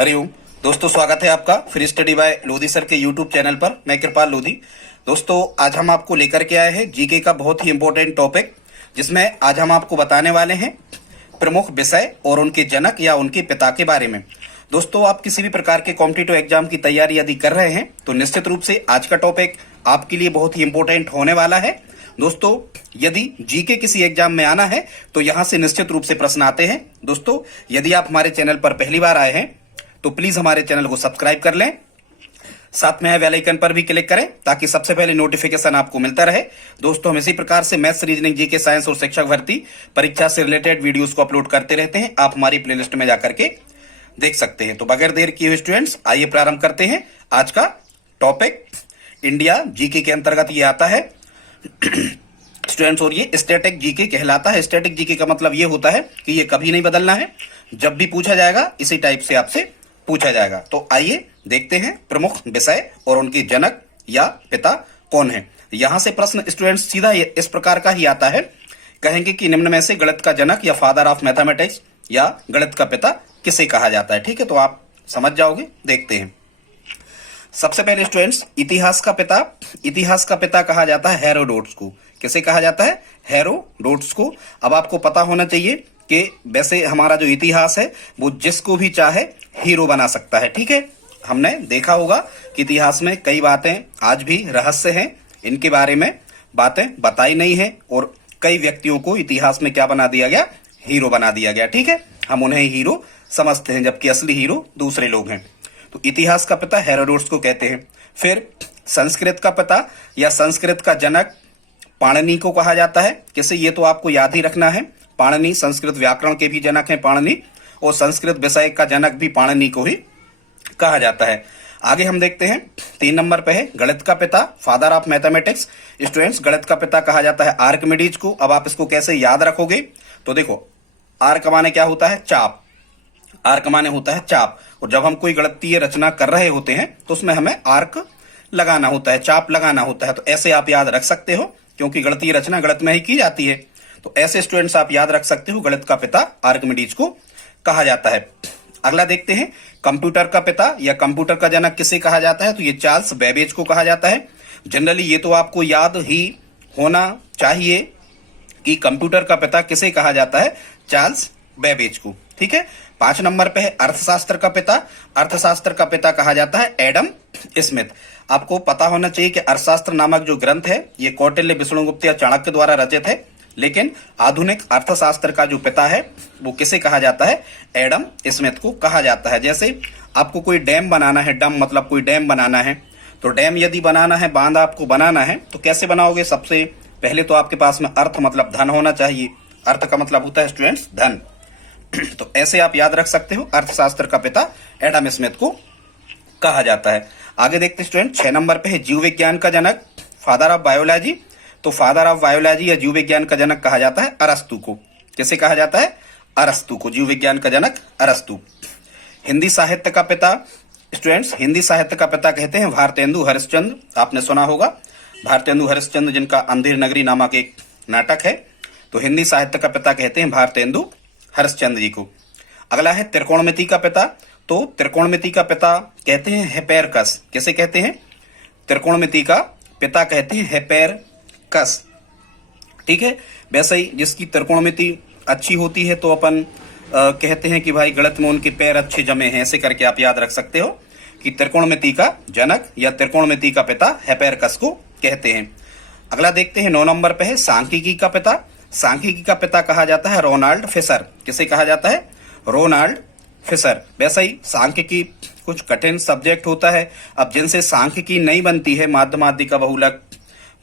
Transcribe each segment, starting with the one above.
हरिओम दोस्तों, स्वागत है आपका free study bye Lodhi sir के यूट्यूब चैनल पर। मैं कृपाल लोधी। दोस्तों, आज हम आपको लेकर के आए हैं जीके का बहुत ही इंपॉर्टेंट टॉपिक, जिसमें आज हम आपको बताने वाले हैं प्रमुख विषय और उनके जनक या उनके पिता के बारे में। दोस्तों, आप किसी भी प्रकार के कॉम्पिटिटिव एग्जाम की तैयारी यदि कर रहे हैं तो निश्चित रूप से आज का टॉपिक आपके लिए बहुत ही इंपॉर्टेंट होने वाला है। दोस्तों, यदि जीके किसी एग्जाम में आना है तो यहां से निश्चित रूप से प्रश्न आते हैं। दोस्तों, यदि आप हमारे चैनल पर पहली बार आए हैं तो प्लीज हमारे चैनल को सब्सक्राइब कर लें, साथ में बेल आइकन पर भी क्लिक करें ताकि सबसे पहले नोटिफिकेशन आपको मिलता रहे। दोस्तों, हम इसी प्रकार से मैथ्स, रीजनिंग, जीके, साइंस और शिक्षक भर्ती परीक्षा से रिलेटेड वीडियोस को अपलोड करते रहते हैं। आप हमारी प्लेलिस्ट में जाकर के देख सकते हैं। तो बगैर देर किए हुए स्टूडेंट्स, आइए प्रारंभ करते हैं आज का टॉपिक। इंडिया जीके के अंतर्गत ये आता है स्टूडेंट्स, और ये स्टैटिक जीके कहलाता है। स्टैटिक जीके का मतलब ये होता है कि ये कभी नहीं बदलना है, जब भी पूछा जाएगा इसी टाइप से आपसे पूछा जाएगा। तो आइए देखते हैं प्रमुख विषय और उनके जनक या पिता कौन है। यहां से प्रश्न स्टूडेंट्स सीधा इस प्रकार का ही आता है, कहेंगे कि निम्न में से गणित का जनक या फादर ऑफ मैथमेटिक्स या गणित का पिता किसे कहा जाता है। ठीक है, तो आप समझ जाओगे। देखते हैं। सबसे पहले स्टूडेंट्स, इतिहास का पिता। इतिहास का पिता कहा जाता है हेरोडोटस को। किसे कहा जाता है? हेरोडोटस को। अब आपको पता होना चाहिए कि वैसे हमारा जो इतिहास है वो जिसको भी चाहे हीरो बना सकता है। ठीक है, हमने देखा होगा कि इतिहास में कई बातें आज भी रहस्य हैं, इनके बारे में बातें बताई नहीं है और कई व्यक्तियों को इतिहास में क्या बना दिया गया? हीरो बना दिया गया। ठीक है, हम उन्हें हीरो समझते हैं जबकि असली हीरो दूसरे लोग हैं। तो इतिहास का पिता हेरोडोटस को कहते हैं। फिर संस्कृत का पिता या संस्कृत का जनक पाणिनि को कहा जाता है। किसे? ये तो आपको याद ही रखना है। पाणिनि संस्कृत व्याकरण के भी जनक हैं पाणिनि, और संस्कृत विषय का जनक भी पाणिनि को ही कहा जाता है। आगे हम देखते हैं, 3 नंबर पे है गणित का पिता, फादर ऑफ मैथमेटिक्स। स्टूडेंट्स, गणित का पिता कहा जाता है आर्किमिडीज को। अब आप इसको कैसे याद रखोगे? तो देखो, आर्क माने क्या होता है? चाप। आर्क माने होता है चाप, और जब हम कोई गणितीय रचना कर रहे होते हैं तो उसमें हमें आर्क लगाना होता है, चाप लगाना होता है। तो ऐसे आप याद रख सकते हो, क्योंकि गणितीय रचना गणित में ही की जाती है। तो ऐसे स्टूडेंट्स आप याद रख सकते हो, गणित का पिता आर्किमिडीज को कहा जाता है। अगला देखते हैं, कंप्यूटर का पिता या कंप्यूटर का जनक किसे कहा जाता है? तो ये चार्ल्स बेबेज को कहा जाता है। जनरली ये तो आपको याद ही होना चाहिए कि कंप्यूटर का पिता किसे कहा जाता है? चार्ल्स बेबेज को। ठीक है, 5 नंबर पे है अर्थशास्त्र का पिता। अर्थशास्त्र का पिता कहा जाता है एडम स्मिथ। आपको पता होना चाहिए कि अर्थशास्त्र नामक जो ग्रंथ है ये कौटिल्य, विष्णुगुप्त या चाणक्य द्वारा रचित है, लेकिन आधुनिक अर्थशास्त्र का जो पिता है वो किसे कहा जाता है? एडम स्मिथ को कहा जाता है। जैसे आपको कोई डैम बनाना है, डम मतलब कोई डैम बनाना है, तो डैम यदि बनाना है, बांध आपको बनाना है, तो कैसे बनाओगे? सबसे पहले तो आपके पास में अर्थ मतलब धन होना चाहिए। अर्थ का मतलब होता है स्टूडेंट्स धन। तो ऐसे आप याद रख सकते हो, अर्थशास्त्र का पिता एडम स्मिथ को कहा जाता है। आगे देखते स्टूडेंट, 6 नंबर पे है जीव विज्ञान का जनक, फादर ऑफ बायोलॉजी। तो फादर ऑफ बायोलॉजी या जीव विज्ञान का जनक कहा जाता है अरस्तु को। किसे कहा जाता है? अरस्तु को। जीव विज्ञान का जनक अरस्तु। हिंदी साहित्य का पिता स्टूडेंट्स, हिंदी साहित्य का पिता कहते हैं भारतेंदु हरिश्चंद्र। आपने सुना होगा भारतेंदु हरिश्चंद्र, जिनका अंधेर नगरी नामक एक नाटक है। तो हिंदी साहित्य का पिता कहते हैं भारतेंदु हरिश्चंद्र जी को। अगला है त्रिकोणमिति का पिता। तो त्रिकोणमिति का पिता कहते हैं हिपेरकस। किसे कहते हैं? त्रिकोणमिति का पिता कहते हैं हिपेरकस। ठीक है, वैसे ही जिसकी त्रिकोणमिति अच्छी होती है तो अपन कहते हैं कि भाई गणित में उनके पैर अच्छे जमे हैं। ऐसे करके आप याद रख सकते हो कि त्रिकोणमिति का जनक या त्रिकोणमिति का पिता हिपेरकस को कहते हैं। अगला देखते हैं, 9 नंबर पे है सांख्यिकी का पिता। सांख्यिकी का पिता कहा जाता है रोनाल्ड फिशर। किसे कहा जाता है? Ronald Fisher. वैसे ही सांख्यिकी कुछ कठिन सब्जेक्ट होता है। अब जिनसे सांख्यिकी नहीं बनती है, माध्यमादिका, बहुलक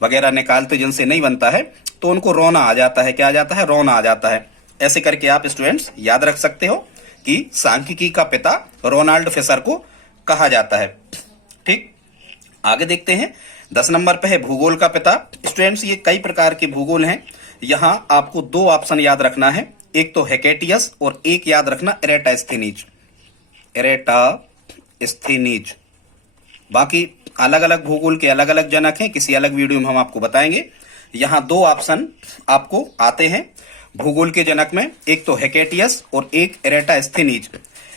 वगैरह निकालते जिनसे नहीं बनता है, तो उनको रोना आ जाता है। क्या आ जाता है? रोना आ जाता है। ऐसे करके आप स्टूडेंट्स याद रख सकते हो कि सांख्यिकी का पिता रोनाल्ड फिशर को कहा जाता है। ठीक, आगे देखते हैं, 10 नंबर पे है भूगोल का पिता। स्टूडेंट्स, ये कई प्रकार के भूगोल हैं। यहां आपको 2 ऑप्शन याद रखना है, एक तो हेकेटियस और एक याद रखना एरेटास्थेनीज। एरेटास्थेनीज। बाकी अलग अलग भूगोल के अलग अलग जनक हैं, किसी अलग वीडियो में हम आपको बताएंगे। यहां 2 ऑप्शन आपको आते हैं भूगोल के जनक में, एक तो हेकेटियस और एक एरेटास्थेनीज।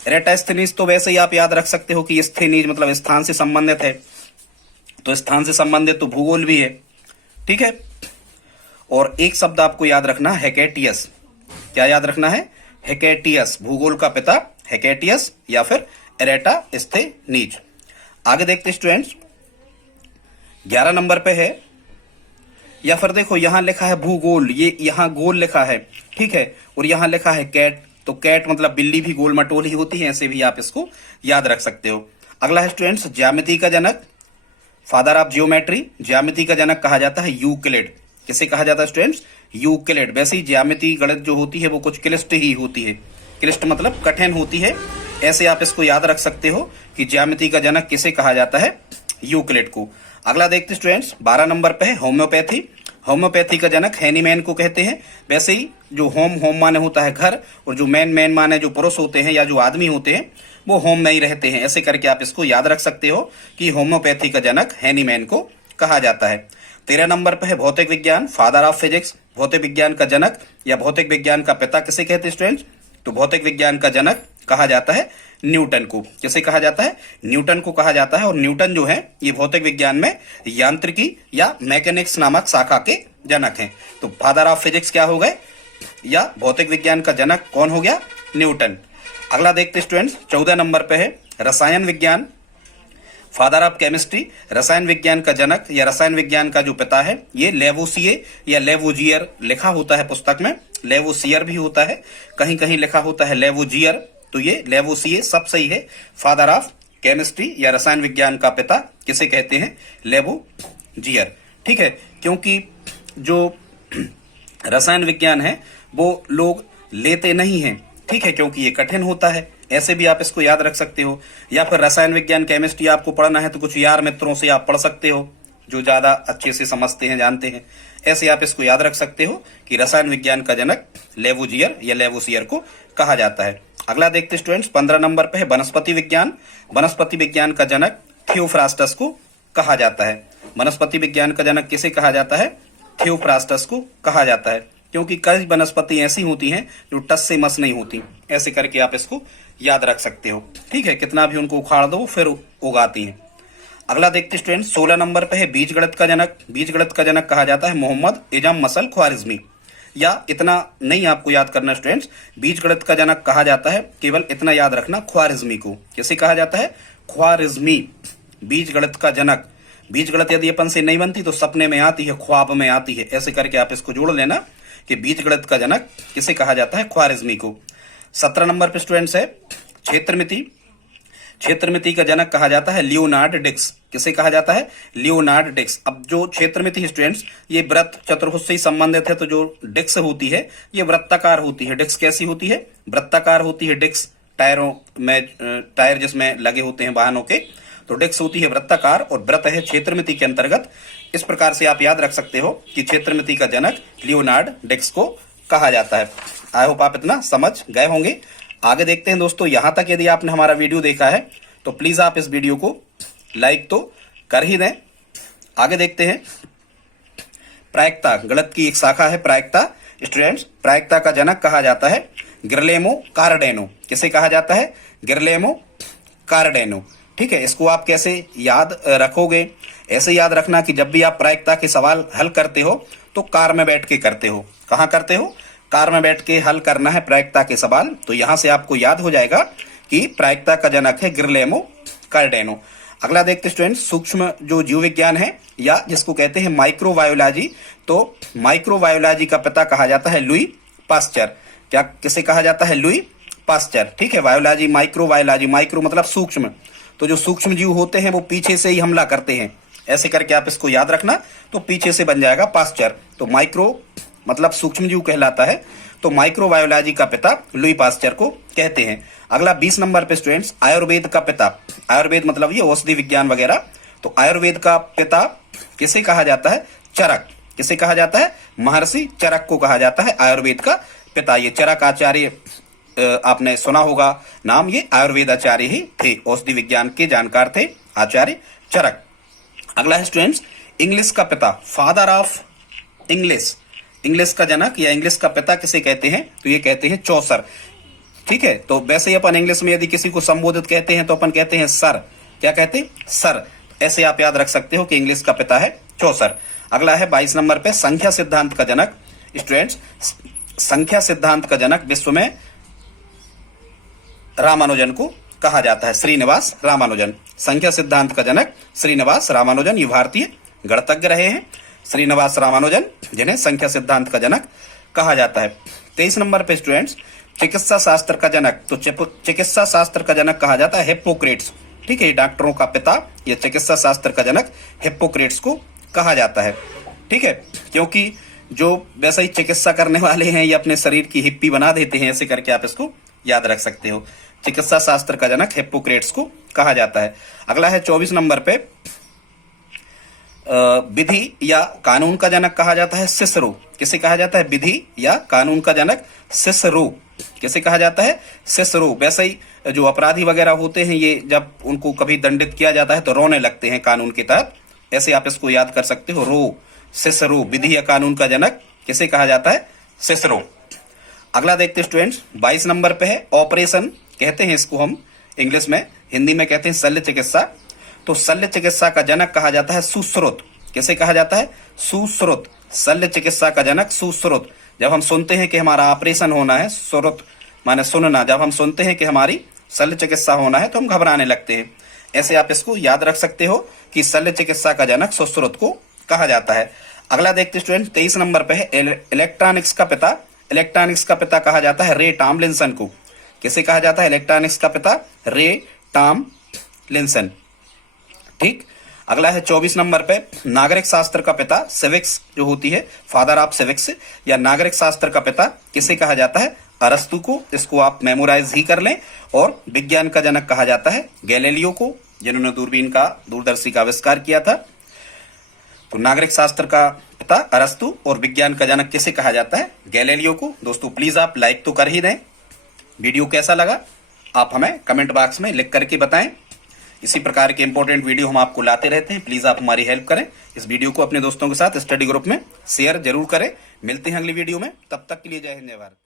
एरेटास्थेनीज तो वैसे ही आप याद रख सकते हो कि स्थेनीज मतलब स्थान से संबंधित है, तो स्थान से संबंधित तो भूगोल भी है, ठीक है। और एक शब्द आपको याद रखना, हेकेटियस। क्या याद रखना है? हेकेटियस, भूगोल का पिता हेकेटियस या फिर एरेटास्थेनीज। आगे देखते स्टूडेंट्स, 11 नंबर पे है, या फिर देखो यहां लिखा है भूगोल, ये यहां गोल लिखा है, ठीक है, और यहां लिखा है कैट, तो कैट मतलब बिल्ली भी गोल मटोल ही होती है, ऐसे भी आप इसको याद रख सकते हो। अगला है स्टूडेंट्स, ज्यामिति का जनक, फादर ऑफ जियोमेट्री। ज्यामिति का जनक कहा जाता है यूक्लिड। किसे कहा जाता है स्टूडेंट्स? यूक्लिड। वैसे ही ज्यामिति गणित जो होती है वो कुछ क्लिष्ट ही होती है, क्लिष्ट मतलब कठिन होती है, ऐसे आप इसको याद रख सकते हो कि ज्यामिति का जनक किसे कहा जाता है? यूक्लिड को। अगला देखते स्टूडेंट्स, 12 नंबर पे है होम्योपैथी। होम्योपैथी का जनक हैनीमैन को कहते हैं। वैसे ही जो होम माने होता है घर, और जो मैन माने जो पुरुष होते हैं या जो आदमी होते हैं वो होम में ही रहते हैं, ऐसे करके आप इसको याद रख सकते हो कि होम्योपैथी का जनक हैनीमैन को कहा जाता है। 13 नंबर पे है भौतिक विज्ञान, फादर ऑफ फिजिक्स। भौतिक विज्ञान का जनक या भौतिक विज्ञान का पिता किसे कहते हैं स्टूडेंट्स? तो भौतिक विज्ञान का जनक कहा जाता है न्यूटन को। किसे कहा जाता है? न्यूटन को कहा जाता है। और न्यूटन जो है ये भौतिक विज्ञान में यांत्रिकी या मैकेनिक्स नामक शाखा के जनक हैं। तो फादर ऑफ फिजिक्स क्या हो गए, या भौतिक विज्ञान का जनक कौन हो गया? न्यूटन। अगला देखते स्टूडेंट्स, 14 नंबर पे है रसायन विज्ञान, फादर ऑफ केमिस्ट्री। रसायन विज्ञान का जनक या रसायन विज्ञान का जो पिता है ये लेवोसिए या लेवोजियर लिखा होता है पुस्तक में, लेवोसियर भी होता है, कहीं कहीं लिखा होता है लेवोजियर, तो ये लेवोसिए सब सही है। फादर ऑफ केमिस्ट्री या रसायन विज्ञान का पिता किसे कहते हैं? लेवोजियर, ठीक है। क्योंकि जो रसायन विज्ञान है वो लोग लेते नहीं हैं, ठीक है, क्योंकि ये कठिन होता है, ऐसे भी आप इसको याद रख सकते हो। या फिर रसायन विज्ञान केमिस्ट्री आपको पढ़ना है तो कुछ यार मित्रों से आप पढ़ सकते हो जो ज्यादा अच्छे से समझते हैं, जानते हैं, ऐसे आप इसको याद रख सकते हो कि रसायन विज्ञान का जनक लेवोजियर या लेवोसियर को कहा जाता है। अगला देखते स्टूडेंट्स, 15 नंबर पे है वनस्पति विज्ञान। वनस्पति विज्ञान का जनक थियोफ्रास्टस को कहा जाता है। वनस्पति विज्ञान का जनक किसे कहा जाता है? थियोफ्रास्टस को कहा जाता है, क्योंकि कई वनस्पति ऐसी होती हैं जो टस से मस नहीं होती, ऐसे करके आप इसको याद रख सकते हो, ठीक है। कितना भी उनको उखाड़ दो फिर उगाती हैं। अगला देखते स्टूडेंट, 16 नंबर पे है बीज गणित का जनक। बीज गणित का जनक कहा जाता है मोहम्मद इजम मसल ख्वारिजमी। या इतना नहीं आपको याद करना स्टूडेंट्स, बीज गणित का जनक कहा जाता है, केवल इतना याद रखना, ख्वारिजमी को। कैसे कहा जाता है? ख्वारिजमी, बीज गणित का जनक। बीज गणित यदि अपन से नहीं बनती तो सपने में आती है, ख्वाब में आती है, ऐसे करके आप इसको जोड़ लेना कि बीज गणित का जनक किसे कहा जाता है? ख्वारिजमी को। 17 नंबर पे स्टूडेंट्स है क्षेत्रमिति। क्षेत्रमिति का जनक कहा जाता है लियोनार्ड डिक्स। किसे कहा जाता है? लियोनार्ड डिक्स। अब जो क्षेत्रमिति स्टूडेंट्स ये वृत्त चतुर्भुज से संबंधित है, तो जो डिक्स होती है ये वृत्ताकार होती है। डिक्स कैसी होती है? वृत्ताकार होती है डिक्स। टायरों में टायर जिसमें लगे होते हैं वाहनों के, तो डिक्स होती है वृत्ताकार, और वृत्त है क्षेत्रमिति के अंतर्गत। इस प्रकार से आप याद रख सकते हो कि क्षेत्रमिति का जनक लियोनार्ड डिक्स को कहा जाता है। आई होप आप इतना समझ गए होंगे। आगे देखते हैं दोस्तों, यहां तक यदि आपने हमारा वीडियो देखा है तो प्लीज आप इस वीडियो को लाइक तो कर ही दें। आगे देखते हैं, प्रायिकता, गणित की एक शाखा है प्रायिकता। स्टूडेंट्स, प्रायिकता का जनक कहा जाता है गिरलेमो कार्डेनो। किसे कहा जाता है? गिरलेमो कार्डेनो, ठीक है। इसको आप कैसे याद रखोगे? ऐसे याद रखना कि जब भी आप प्रायिकता के सवाल हल करते हो तो कार में बैठ के करते हो। कहाँ करते हो? कार में बैठ के हल करना है प्रायिकता के सवाल। तो यहां से आपको याद हो जाएगा कि प्रायिकता का जनक है गिरलेमो कार्डेनो। अगला देखते स्टूडेंट, सूक्ष्म जो जीव विज्ञान है या जिसको कहते हैं माइक्रोबायोलॉजी, तो माइक्रोबायोलॉजी का पिता कहा जाता है लुई पास्चर। क्या किसे कहा जाता है? लुई पास्चर, ठीक है। बायोलॉजी, माइक्रोबायोलॉजी, माइक्रो मतलब सूक्ष्म, तो जो सूक्ष्म जीव होते हैं वो पीछे से ही हमला करते हैं, ऐसे करके आप इसको याद रखना, तो पीछे से बन जाएगा पास्चर। तो माइक्रो मतलब सूक्ष्म जीव कहलाता है, तो माइक्रोबायोलॉजी का पिता लुई पास्चर को कहते हैं। अगला 20 नंबर पे स्टूडेंट्स, आयुर्वेद का पिता। आयुर्वेद मतलब ये औषधि विज्ञान वगैरह, तो आयुर्वेद का पिता किसे कहा जाता है? चरक। किसे कहा जाता है? महर्षि चरक को कहा जाता है आयुर्वेद का पिता। ये चरक आचार्य आपने सुना होगा नाम, ये आयुर्वेद आचार्य ही थे, औषधि विज्ञान के जानकार थे आचार्य चरक। अगला है स्टूडेंट्स, इंग्लिश का पिता, फादर ऑफ इंग्लिश। इंग्लिश का जनक या इंग्लिश का पिता किसे कहते हैं? तो ये कहते हैं चौसर। ठीक है, तो वैसे ही अपन इंग्लिश में यदि किसी को संबोधित कहते हैं तो अपन कहते हैं सर। क्या कहते हैं? सर। ऐसे आप याद रख सकते हो कि इंग्लिश का पिता है चौसर। अगला है 22 नंबर पे संख्या सिद्धांत का जनक। स्टूडेंट्स, संख्या सिद्धांत का जनक विश्व में रामानुजन को कहा जाता है, श्रीनिवास रामानुजन। संख्या सिद्धांत का जनक श्रीनिवास रामानुजन, ये भारतीय गणितज्ञ रहे हैं श्रीनिवास रामानुजन, जिन्हें संख्या सिद्धांत का जनक कहा जाता है। 23 नंबर पे स्टूडेंट्स, चिकित्सा शास्त्र का जनक, तो चिकित्सा शास्त्र का जनक कहा जाता है हिप्पोक्रेट्स। ठीक है, डॉक्टरों का पिता, ये चिकित्सा शास्त्र का जनक हिप्पोक्रेट्स को कहा जाता है। ठीक है, क्योंकि जो वैसे ही चिकित्सा करने वाले हैं ये अपने शरीर की हिप्पी बना देते हैं, ऐसे करके आप इसको याद रख सकते हो। चिकित्सा शास्त्र का जनक हिप्पोक्रेट्स को कहा जाता है। अगला है 24 नंबर पे विधि या कानून का जनक कहा जाता है सिसरो। किसे कहा जाता है? विधि या कानून का जनक सिसरो। किसे कहा जाता है? सिसरो। वैसे ही जो अपराधी वगैरह होते हैं, ये जब उनको कभी दंडित किया जाता है तो रोने लगते हैं कानून के तहत, ऐसे आप इसको याद कर सकते हो, रो सिसरो। विधि या कानून का जनक किसे कहा जाता है? सिसरो। अगला देखते स्टूडेंट्स, 22 नंबर पे है ऑपरेशन, कहते हैं इसको हम इंग्लिश में, हिंदी में कहते हैं शल्य चिकित्सा। तो शल्य चिकित्सा का जनक कहा जाता है सुश्रुत। किसे कहा जाता है? सुश्रुत। शल्य चिकित्सा का जनक सुश्रुत। जब हम सुनते हैं कि हमारा ऑपरेशन होना है, श्रुत माने सुनना, जब हम सुनते हैं कि हमारी शल्य चिकित्सा होना है तो हम घबराने लगते हैं। ऐसे आप इसको याद रख सकते हो कि शल्य चिकित्सा का जनक सुश्रुत को कहा जाता है। अगला देखते स्टूडेंट, 23 नंबर पे है इलेक्ट्रॉनिक्स का पिता। इलेक्ट्रॉनिक्स का पिता कहा जाता है रे टॉमलिंसन को। किसे कहा जाता है? इलेक्ट्रॉनिक्स का पिता रे टॉमलिंसन। ठीक। अगला है 24 नंबर पे नागरिक शास्त्र का पिता, सिविक्स जो होती है, फादर ऑफ सिविक्स या नागरिक शास्त्र का पिता किसे कहा जाता है? अरस्तु को। इसको आप मेमोराइज ही कर लें। और विज्ञान का जनक कहा जाता है गैलीलियो को, जिन्होंने दूरबीन का, दूरदर्शी का आविष्कार किया था। तो नागरिक शास्त्र का पिता अरस्तु और विज्ञान का जनक किसे कहा जाता है? गैलीलियो को। दोस्तों प्लीज आप लाइक तो कर ही दें। वीडियो कैसा लगा आप हमें कमेंट बॉक्स में लिख करके बताएं। इसी प्रकार के इंपॉर्टेंट वीडियो हम आपको लाते रहते हैं, प्लीज आप हमारी हेल्प करें। इस वीडियो को अपने दोस्तों के साथ स्टडी ग्रुप में शेयर जरूर करें। मिलते हैं अगली वीडियो में, तब तक के लिए जय हिंद जय भारत।